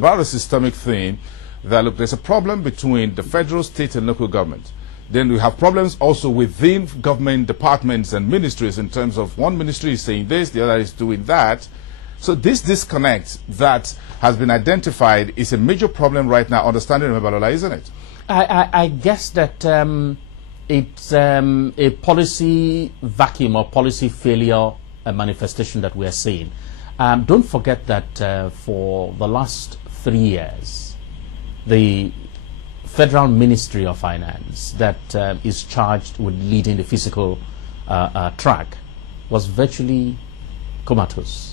about a systemic theme that, look, there's a problem between the federal, state, and local government. Then we have problems also within government departments and ministries in terms of one ministry is saying this, the other is doing that. So this disconnect that has been identified is a major problem right now, understanding Balola, isn't it? I guess that it's a policy vacuum or policy failure manifestation that we are seeing. Don't forget that for the last 3 years, the Federal Ministry of Finance that is charged with leading the fiscal track was virtually comatose.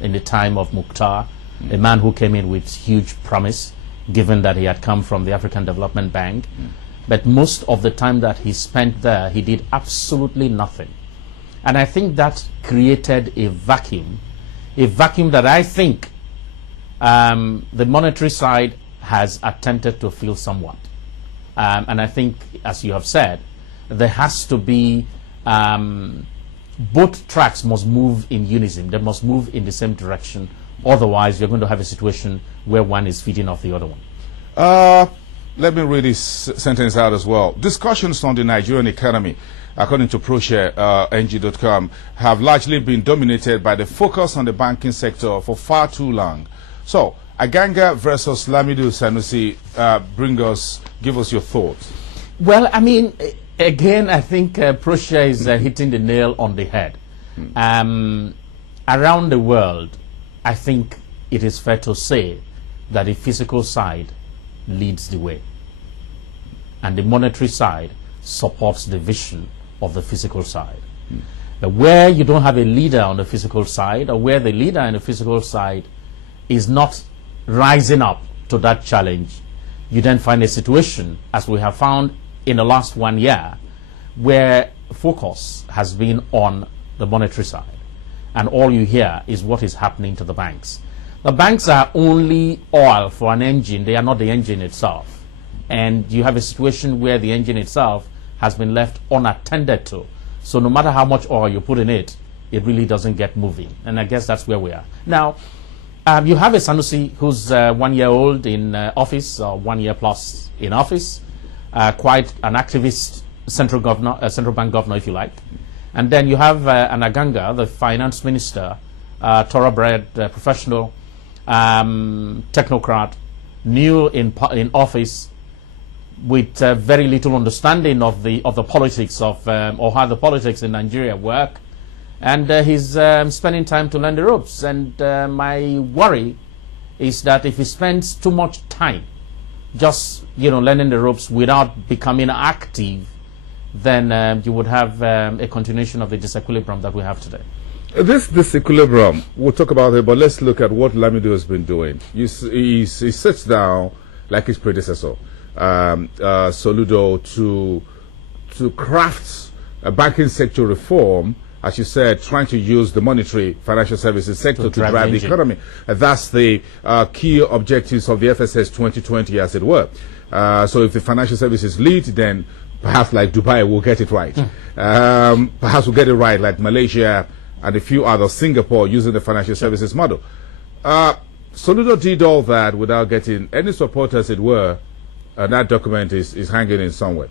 In the time of Mukhtar, a man who came in with huge promise, given that he had come from the African Development Bank, but most of the time that he spent there, he did absolutely nothing. And I think that created a vacuum that I think the monetary side has attempted to fill somewhat. And I think, as you have said, there has to be, both tracks must move in unison. They must move in the same direction. Otherwise, you're going to have a situation where one is feeding off the other one. Let me read this sentence out as well. Discussions on the Nigerian economy, according to ProShareNG.com, have largely been dominated by the focus on the banking sector for far too long. So, Aganga versus Lamido Sanusi, give us your thoughts. Well, I mean, again, I think ProShare is hitting the nail on the head. Around the world, I think it is fair to say that the physical side leads the way, and the monetary side supports the vision of the physical side. But where you don't have a leader on the physical side, or where the leader on the physical side is not rising up to that challenge, you then find a situation, as we have found in the last 1 year, where focus has been on the monetary side, and all you hear is what is happening to the banks. The banks are only oil for an engine. They are not the engine itself. And you have a situation where the engine itself has been left unattended to. So no matter how much oil you put in it, it really doesn't get moving. And I guess that's where we are. Now, you have a Sanusi who's 1 year old in office, or 1 year plus in office, quite an activist central bank governor, if you like. And then you have an Aganga, the finance minister, thoroughbred, professional, technocrat, new in office, with very little understanding of the politics of or how the politics in Nigeria work, and he's spending time to learn the ropes. And my worry is that if he spends too much time just learning the ropes without becoming active, then you would have a continuation of the disequilibrium that we have today. This disequilibrium, we'll talk about it, but let's look at what Lamido has been doing. He sits down like his predecessor, Soludo, to craft a banking sector reform, as you said, trying to use the monetary financial services sector to drive the economy. That's the key objectives of the FSS 2020, as it were. So if the financial services lead, then perhaps like Dubai will get it right. Perhaps we'll get it right like Malaysia and a few others, Singapore, using the financial services model. Soludo did all that without getting any support, as it were, and that document is hanging in somewhere.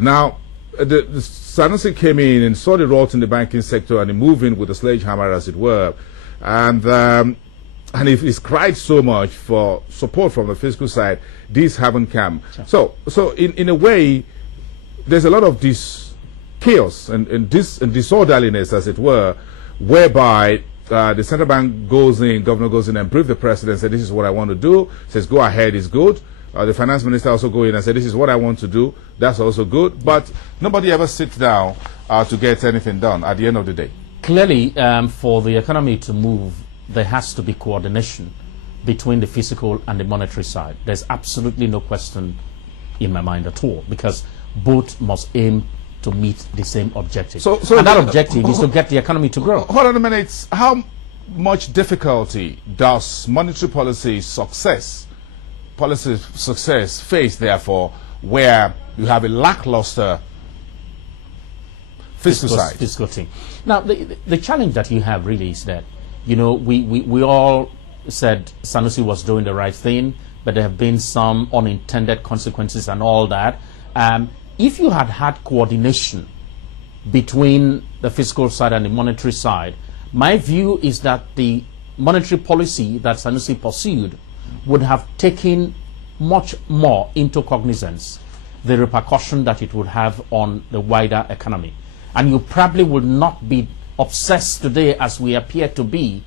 Now, the Sanusi came in and saw the rot in the banking sector and he moved in with a sledgehammer, as it were, and he's cried so much for support from the fiscal side. These haven't come. Sure. So in a way, there's a lot of this chaos and disorderliness, as it were, whereby the central bank goes in, governor goes in and brief the president, says, this is what I want to do, says, go ahead, is good. The finance minister also go in and say, this is what I want to do, that's also good. But nobody ever sits down to get anything done at the end of the day. Clearly, for the economy to move, there has to be coordination between the fiscal and the monetary side. There's absolutely no question in my mind at all, because both must aim to meet the same objective. And that objective is to get the economy to grow. Hold on a minute. How much difficulty does monetary policy success face, therefore, where you have a lackluster fiscal side? Fiscal thing. Now, the challenge that you have really is that, we all said Sanusi was doing the right thing, but there have been some unintended consequences and all that. If you had had coordination between the fiscal side and the monetary side, my view is that the monetary policy that Sanusi pursued would have taken much more into cognizance the repercussion that it would have on the wider economy. And you probably would not be obsessed today, as we appear to be,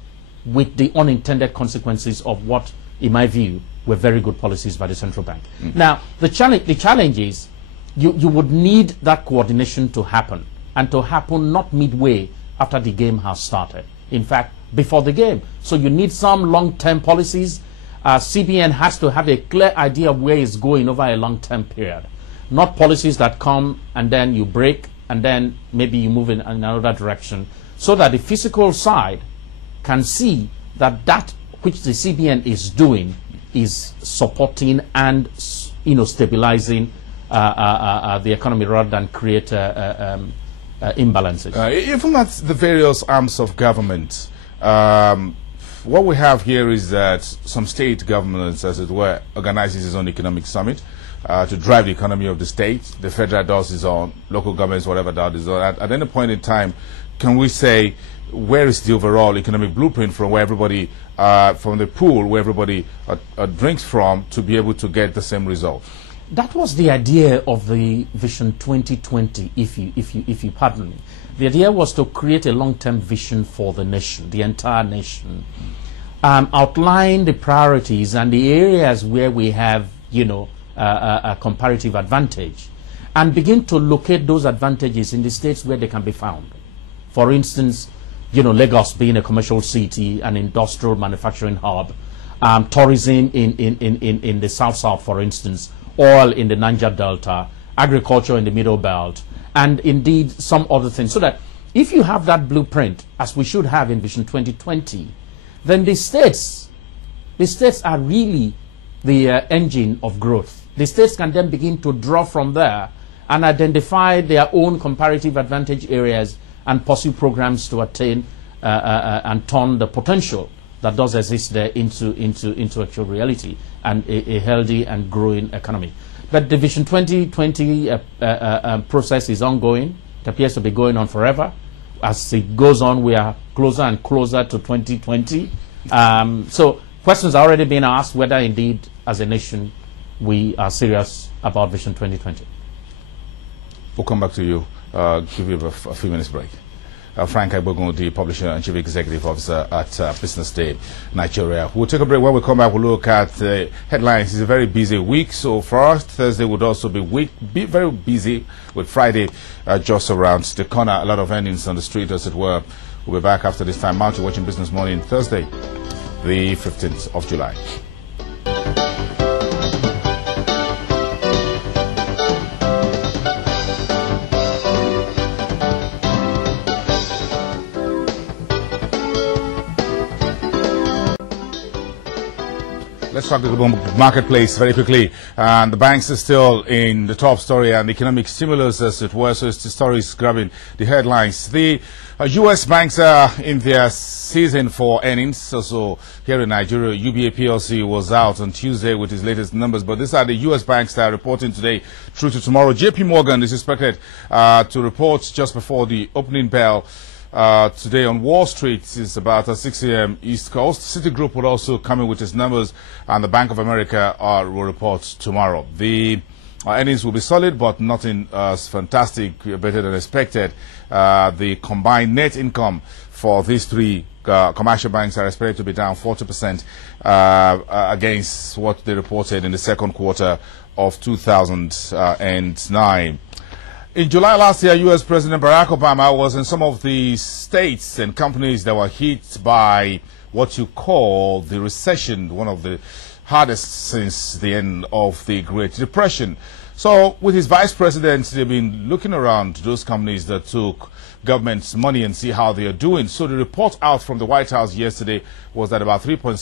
with the unintended consequences of what, in my view, were very good policies by the central bank. Now, the challenge is you would need that coordination to happen, and to happen not midway after the game has started. In fact, before the game. So you need some long-term policies. CBN has to have a clear idea of where it's going over a long-term period. Not policies that come and then you break and then maybe you move in another direction, so that the fiscal side can see that that which the CBN is doing is supporting and stabilizing the economy rather than create imbalances. Even at the various arms of government, what we have here is that some state governments, as it were, organizes its own economic summit to drive the economy of the state. The federal does its own, local governments, whatever, does its own. At any point in time, can we say, where is the overall economic blueprint from where everybody, from the pool where everybody drinks from, to be able to get the same result? That was the idea of the Vision 2020, if you pardon me. The idea was to create a long-term vision for the nation, the entire nation, outline the priorities and the areas where we have, a comparative advantage, and begin to locate those advantages in the states where they can be found. For instance, Lagos being a commercial city, an industrial manufacturing hub, tourism in the South, for instance, oil in the Niger Delta, agriculture in the Middle Belt, and indeed some other things. So that if you have that blueprint, as we should have in Vision 2020, then the states are really the engine of growth. The states can then begin to draw from there and identify their own comparative advantage areas and pursue programs to attain and turn the potential that does exist there into actual reality and a healthy and growing economy. But the Vision 2020 process is ongoing. It appears to be going on forever. As it goes on, we are closer and closer to 2020. So questions are already being asked whether indeed, as a nation, we are serious about Vision 2020. We'll come back to you. Give you a few minutes break. Frank Aigbogun, the publisher and chief executive officer at Business Day Nigeria. We'll take a break. When we come back, we'll look at the headlines. It's a very busy week. So for us, Thursday would also be very busy, with Friday just around the corner. A lot of earnings on the street, as it were. We'll be back after this time out. You're watching Business Morning, Thursday, the 15th of July. Let's talk about the marketplace very quickly. And the banks are still in the top story, and economic stimulus, as it were. So it's the stories grabbing the headlines. The U.S. banks are in their season for earnings. So here in Nigeria, UBA PLC was out on Tuesday with its latest numbers. But these are the U.S. banks that are reporting today through to tomorrow. JP Morgan is expected to report just before the opening bell. Today on Wall Street is about 6 a.m. East Coast. Citigroup will also come in with its numbers, and the Bank of America will report tomorrow. The earnings will be solid, but nothing fantastic, better than expected. The combined net income for these three commercial banks are expected to be down 40% against what they reported in the second quarter of 2009. In July last year, U.S. President Barack Obama was in some of the states and companies that were hit by what you call the recession, one of the hardest since the end of the Great Depression. So with his vice president, they've been looking around those companies that took government's money and see how they are doing. So the report out from the White House yesterday was that about 3.6